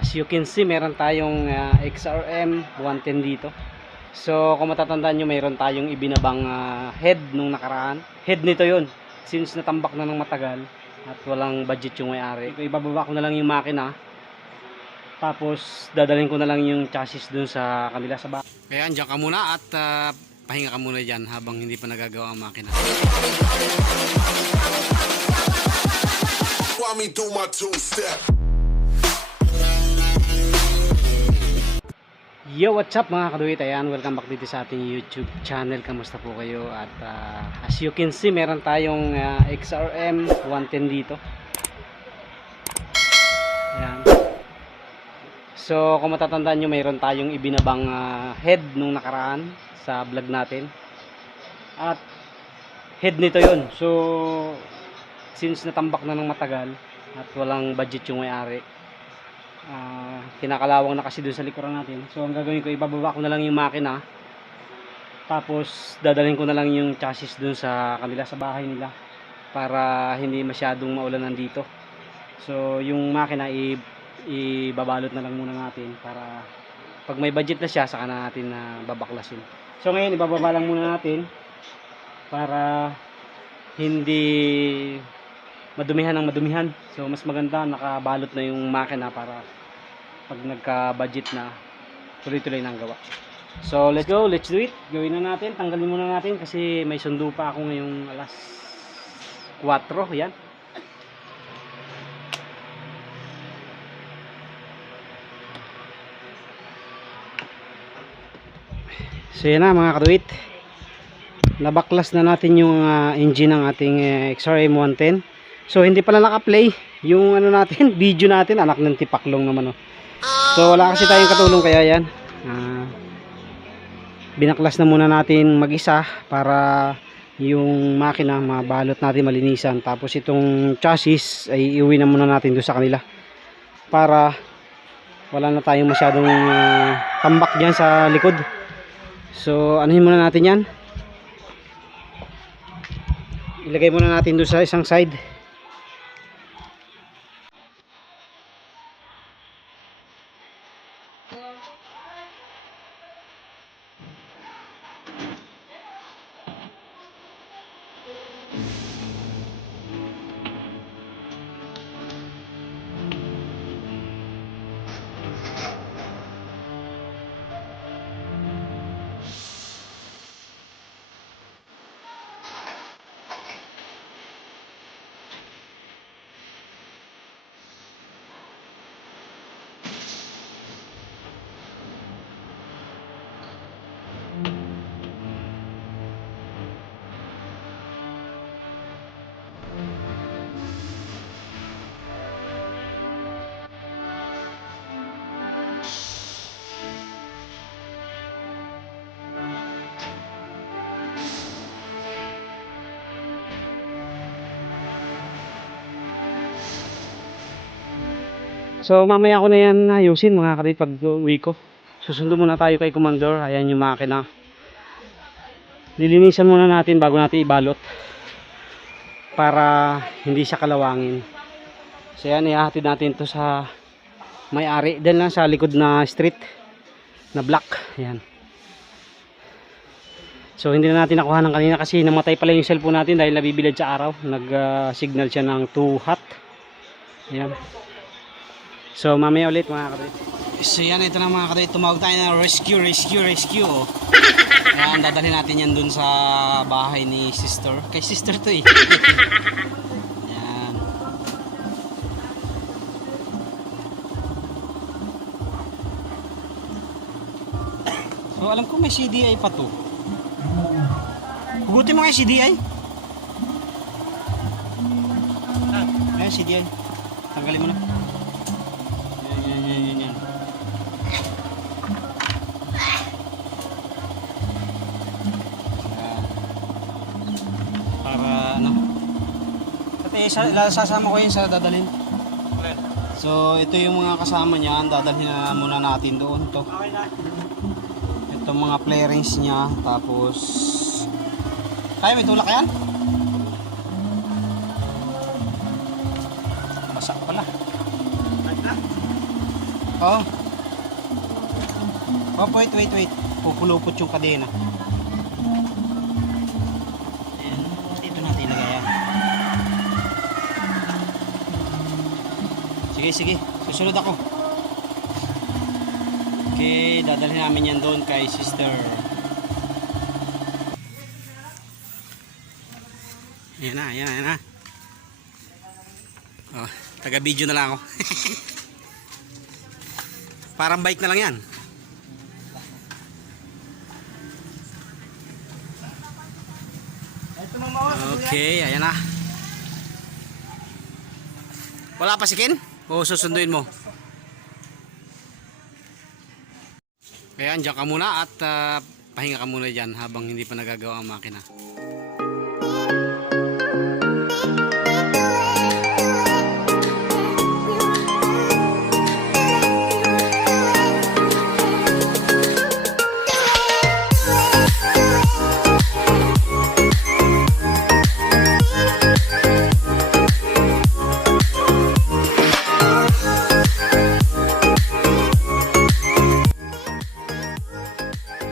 As you can see, meron tayong XRM 110 dito. So kung matatandaan nyo, mayroon tayong ibinabang head nung nakaraan. Head nito yun, since natambak na ng matagal at walang budget yung may-ari. Ibababa ko na lang yung makina, tapos dadalhin ko na lang yung chassis dun sa kanila sa bahay. Kaya andyan ka muna at pahinga ka muna dyan habang hindi pa nagagawa ang makina. Want me do my two-step. Yo, what's up mga kaduwit? Ayan, welcome back dito sa ating YouTube channel. Kamusta po kayo? At as you can see, meron tayong XRM 110 dito. Ayan. So kung matatandaan nyo, mayroon tayong ibinabang head nung nakaraan sa vlog natin. At head nito yun. So since natambak na ng matagal at walang budget yung may-ari, kinakalawang na kasi dun sa likuran natin. So ang gagawin ko, ibababa ko na lang yung makina, tapos dadalhin ko na lang yung chassis dun sa kanila sa bahay nila para hindi masyadong maulanan dito. So yung makina ibabalot na lang muna natin para pag may budget na siya, saka na natin babaklasin. So ngayon ibababa lang muna natin para hindi madumihan ng madumihan. So mas maganda nakabalot na yung makina para pag nagka-budget na, tuloy-tuloy na ang gawa. So let's go, let's do it. Gawin na natin, tanggalin muna natin kasi may sundo pa ako ngayong alas 4. Yan. So yan na mga kaduwit, nabaklas na natin yung engine ng ating XRM 110. So hindi pala naka-play yung ano natin, video natin, anak ng tipaklong naman. So wala kasi tayong katulong, kaya yan, binaklas na muna natin mag-isa para yung makina mabalot natin, malinisan. Tapos itong chassis ay iuwi na muna natin doon sa kanila para wala na tayong masyadong tambak dyan sa likod. So anuhin muna natin yan, ilagay muna natin doon sa isang side. So mamaya ko na yan ayusin mga kaduwit pag uwi ko. Susundo muna tayo kay Commander. Ayan yung makina, lilinisan muna natin bago natin ibalot para hindi siya kalawangin. So yan, ihahatid natin to sa may-ari din lang sa likod na street na block. Ayan. So hindi na natin nakuha ng kanina kasi namatay pala yung cellphone natin dahil nabibilad sa araw. Nag signal siya ng too hot. Ayan. So mamaya ulit mga kaduwit. So yan, ito na mga kaduwit, tumawag tayo na rescue. Ayan, dadalhin natin yan dun sa bahay ni sister. Kay sister to eh. Ayan. So alam ko may CDI pa to. Hugutin mo nga yung CDI. Ayan, CDI. Tanggalin mo na. Yan. Para ano, sasama ko yun sa dadalhin. So ito yung mga kasama niya, dadalhin na muna natin doon. Ito mga flarings niya. Tapos kaya may tulak yan? Masak pala. Oh. Oh, wait. Pupulupot yung kadena. Ayan. Dito natin ilagay yan. Sige. Susunod ako. Okay, dadalhin namin yan doon kay sister. Ayan na. Oh, taga-video na lang ako. Parang bike na lang yan. Okay, ayan na. Wala pa si Ken? O susunduin mo? Ayan, dyan ka muna at pahinga ka muna dyan habang hindi pa nagagawa ang makina.